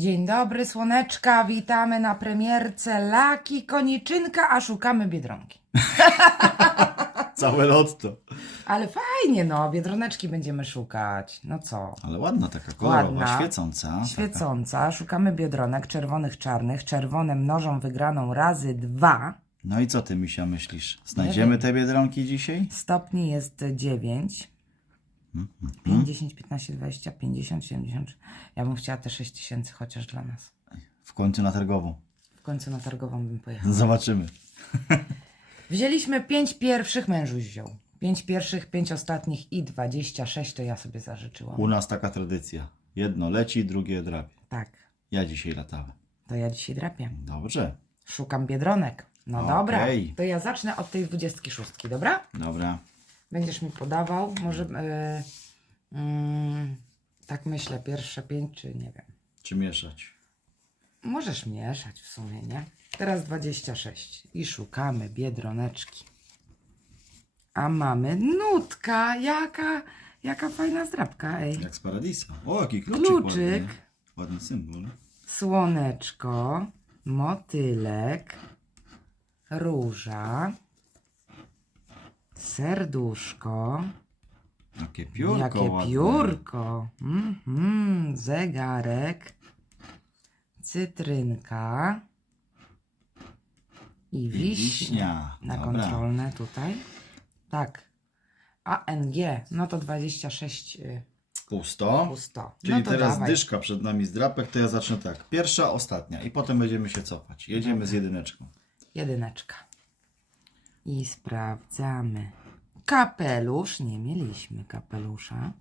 Dzień dobry, słoneczka. Witamy na premierce Laki Koniczynka, a szukamy Biedronki. Całe lotto. Ale fajnie, no, Biedroneczki będziemy szukać. No co? Ale ładna taka kolorowa, Ładna. świecąca. Świecąca. Szukamy Biedronek czerwonych, czarnych. Czerwone mnożą wygraną razy dwa. No i co ty, Misia, myślisz? Znajdziemy te Biedronki dzisiaj? Stopni jest dziewięć. 50, 15, 20, 50, 70. Ja bym chciała te 6 tysięcy chociaż dla nas. W końcu na targową. W końcu na targową bym pojechała. No, zobaczymy. Wzięliśmy 5 pierwszych, mężuś wziął. 5 pierwszych, 5 ostatnich i 26 to ja sobie zażyczyłam. U nas taka tradycja. Jedno leci, drugie drapie. Tak, Ja dzisiaj latałem. to ja dzisiaj drapię. Dobrze. Szukam biedronek. No Okej. dobra, to ja zacznę od tej 26, dobra? Dobra. Będziesz mi podawał, może yy, mm, tak myślę, pierwsze pięć, czy nie wiem. Czy mieszać? Możesz mieszać w sumie, nie? Teraz 26 i szukamy biedroneczki. A mamy nutka, jaka, jaka fajna zdrabka, ej. Jak z Paradisa. O, jaki kluczyk, Kluczyk. Ładny. ładny symbol. Słoneczko, motylek, róża, serduszko, Jakie piórko jakie ładne. piórko, mhm, zegarek, cytrynka i I wiśnia. wiśnia. Na Dobra. kontrolne tutaj. Tak. ANG, no to 26 y, Pusto. pusto. Czyli no to teraz dawaj. dyszka przed nami z drapek, to ja zacznę tak. Pierwsza, ostatnia i potem będziemy się cofać. Jedziemy z jedyneczką. Jedyneczka. I sprawdzamy. Kapelusz, nie mieliśmy kapelusza.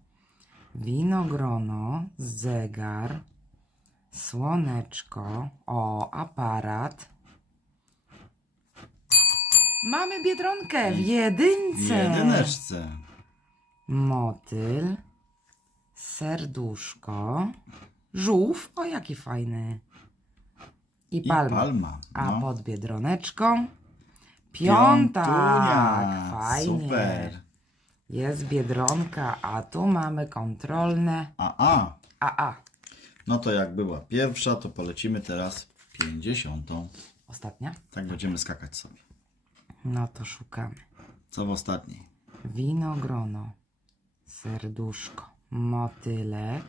Winogrono, zegar, słoneczko, o, aparat. Mamy biedronkę w W jedynce. jedyneczce. Motyl, serduszko, żółw, o jaki fajny. I I palma. palma. A no. pod biedroneczką piąta. Fajnie. Super. Jest biedronka, a tu mamy kontrolne A, a. AA. No to jak była pierwsza, to polecimy teraz pięćdziesiątą. Ostatnia? Tak będziemy skakać sobie. No to szukamy. Co w ostatniej? Winogrono, serduszko, motylek,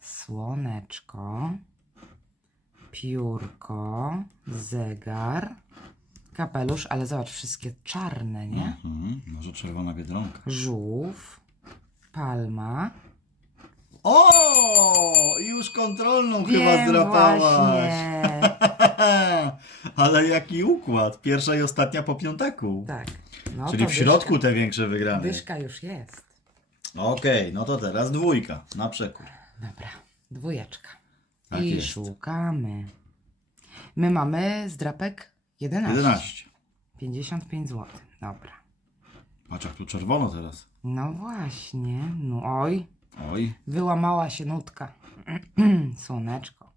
słoneczko, piórko, zegar, kapelusz, ale zobacz, wszystkie czarne, nie? Mhm. Może czerwona biedronka. Żółw, palma. O! Już kontrolną chyba Wiem zdrapałaś. właśnie. Ale jaki układ. Pierwsza i ostatnia po piątaku. Tak. No Czyli to w środku Dyszka, te większe wygrane. dyszka już jest. Okej, no to teraz dwójka. Na przekór. Dobra, dwójeczka. Tak I jest. szukamy. My mamy zdrapek 11. 11. 55 zł. Dobra. Patrz jak tu czerwono teraz. No właśnie. No oj, Oj. wyłamała się nutka. Słoneczko.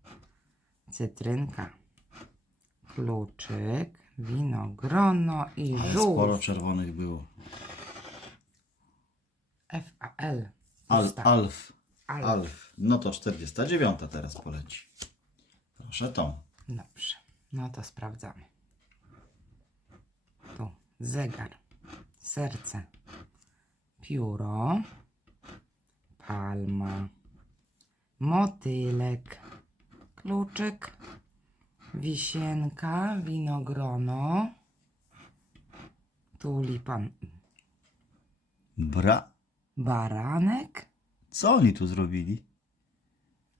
Cytrynka. Kluczyk. Winogrono i Ale żółw. sporo czerwonych było. FAL. Al, Pusta. alf. Alf. Alf. No to 49 teraz poleci. Proszę tą. Dobrze. No to sprawdzamy. Zegar, serce, pióro, palma, motylek, kluczyk, wisienka, winogrono, tulipan, Bra. baranek. Co oni tu zrobili?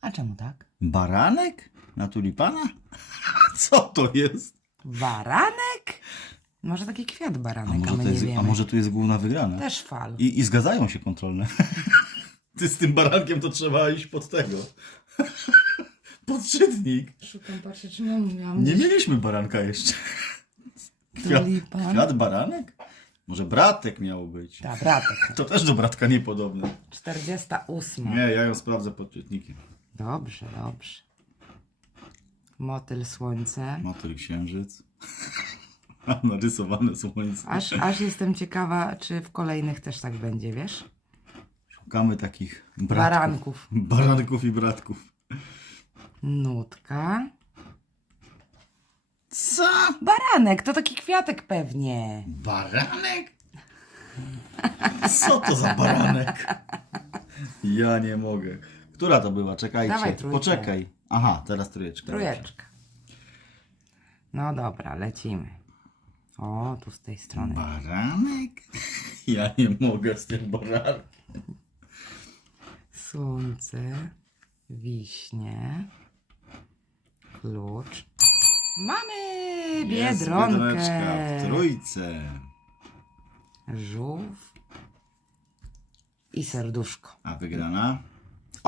A czemu tak? Baranek? Na tulipana? Co to jest? Baranek? Może taki kwiat baranek, a, może, my to nie jest, wiemy. a może tu jest główna wygrana? Też fal. I, I zgadzają się kontrolne. Ty z tym barankiem to trzeba iść pod tego. Pod. Szukam, patrzę, czy miałam, miałam Nie gdzieś mieliśmy baranka jeszcze. Kwiat, tulipan. kwiat baranek? Może bratek miał być. Tak, bratek. To też do bratka niepodobne. 48. Nie, ja ją sprawdzę pod czytnikiem. Dobrze, dobrze. Motyl słońce. Motyl księżyc. Narysowane słońce. Aż, aż jestem ciekawa, czy w kolejnych też tak będzie, wiesz? Szukamy takich bratków. Baranków. Baranków i bratków. nutka. Co? Baranek, to taki kwiatek pewnie. Baranek? Co to za baranek? Ja nie mogę. Która to była? Czekajcie. Dawaj trójkę. Poczekaj. Aha, teraz trójeczka. Trójeczka. No dobra, lecimy. O, tu z tej strony. Baranek? Ja nie mogę z tym barankiem. Słońce, wiśnie, klucz. Mamy Jest biedronkę. biedroneczka w trójce. Żółw i serduszko. A wygrana?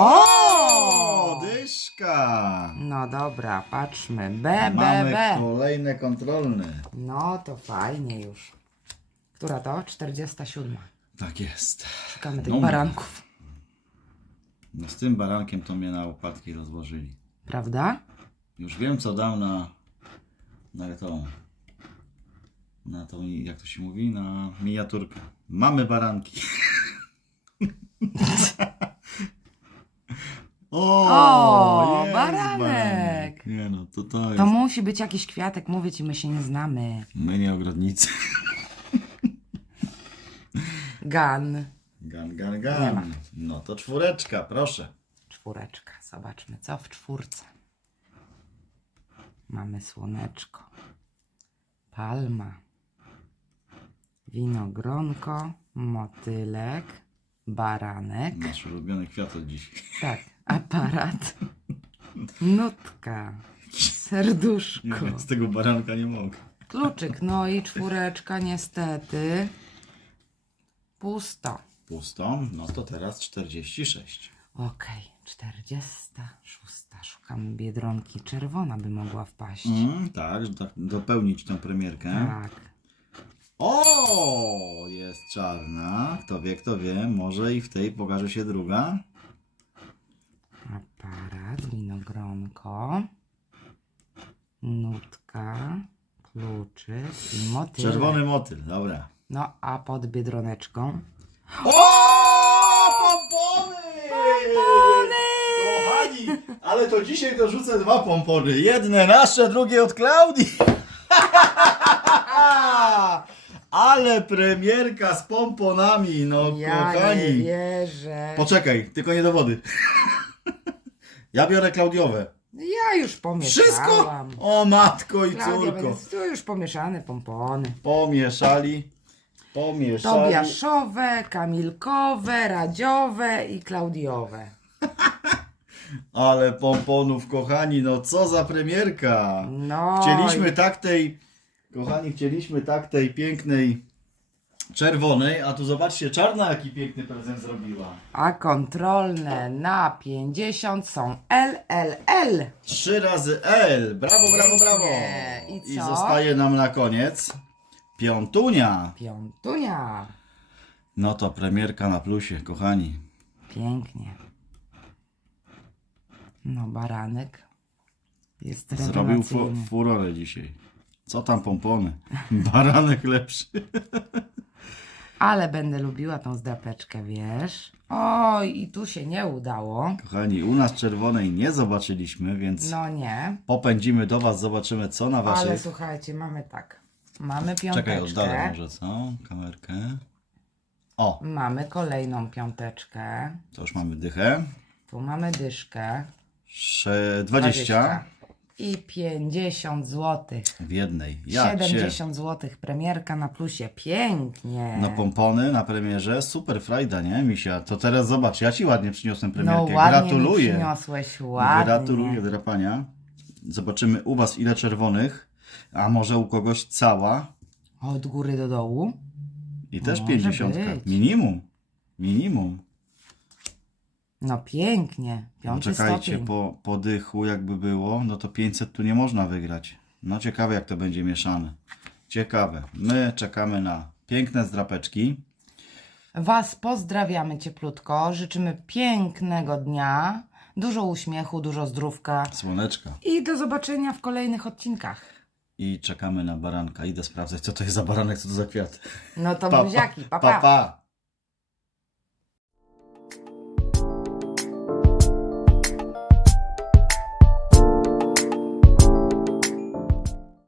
O! Dyszka! No dobra, patrzmy. B, B, Mamy B. kolejne kontrolne. No to fajnie już. Która to? 47. Tak jest. Szukamy tych No. baranków. No z tym barankiem to mnie na łopatki rozłożyli. Prawda? Już wiem co dam na na tą na tą, jak to się mówi, na miniaturkę. Mamy baranki. o, O, jest baranek. Nie no, to to jest. To musi być jakiś kwiatek, mówię ci, my się nie znamy. My nie ogrodnicy. Gan. Gan, gan, Nie gan. ma. No to czwóreczka, proszę. Czwóreczka. Zobaczmy, co w czwórce. Mamy słoneczko. Palma. Winogronko. Motylek. Baranek. Nasz ulubiony kwiat od dzisiaj. Tak, aparat. Nutka. Serduszko. Z tego baranka nie mogę. Kluczyk. No i czwóreczka niestety. Pusto. Pusto, no to teraz 46. Okej, 46. Szukam biedronki. Czerwona by mogła wpaść. Mm, tak, żeby tak dopełnić tę premierkę. Tak. O, jest czarna. Kto wie, kto wie, może i w tej pokaże się druga. Aparat, winogronko. Nutka. Kluczyk i motyl. Czerwony motyl, dobra. No, a pod biedroneczką. O, pompony! Kochani, ale to dzisiaj dorzucę dwa pompony. Jedne nasze, drugie od Klaudii. Ale premierka z pomponami, no Ja nie kochani. wierzę. Poczekaj, tylko nie do wody. Ja biorę Klaudiowe. Ja już pomieszałam. Wszystko? O matko i Klaudia, córko. tu już pomieszane pompony. Pomieszali. Pomieszali. Tobiaszowe, Kamilkowe, Radziowe i Klaudiowe. Ale pomponów, kochani, no co za premierka. No. Chcieliśmy tak tej, kochani, chcieliśmy tak tej pięknej czerwonej, a tu zobaczcie, czarna jaki piękny prezent zrobiła. A kontrolne na 50 są LLL. Trzy razy L. Brawo, brawo, brawo. I co? zostaje nam na koniec piątunia. Piątunia. No to premierka na plusie, kochani. Pięknie. No, baranek jest Zrobił fu rewelacyjny. furorę dzisiaj. Co tam pompony? Baranek lepszy. Ale będę lubiła tą zdrapeczkę, wiesz? Oj, i tu się nie udało. Kochani, u nas czerwonej nie zobaczyliśmy, więc No nie. popędzimy do Was, zobaczymy co na Ale słuchajcie, mamy tak. Mamy piąteczkę. Czekaj, oddalę może co? Kamerkę. O, Mamy kolejną piąteczkę. to już mamy dychę. Tu mamy dyszkę. Sze- 20 I 50 zł. w jednej. Się? 70 zł. Premierka na plusie. Pięknie. No pompony na premierze, super frajda, nie Misia? To teraz zobacz, ja Ci ładnie przyniosłem no premierkę. ładnie Gratuluję. mi przyniosłeś, ładnie. Gratuluję drapania. Zobaczymy u Was ile czerwonych, a może u kogoś cała Od góry do dołu. i też Może 50. być. Minimum. Minimum. No pięknie. Piąty Poczekajcie, stopień. po, po dychu jakby było, no to 500 tu nie można wygrać. No ciekawe jak to będzie mieszane. Ciekawe. My czekamy na piękne zdrapeczki. Was pozdrawiamy cieplutko. Życzymy pięknego dnia. Dużo uśmiechu, dużo zdrówka. Słoneczka. I do zobaczenia w kolejnych odcinkach. I czekamy na baranka. Idę sprawdzać co to jest za baranek, co to za kwiat. No to Pa, pa, buziaki. Pa, pa. pa. pa.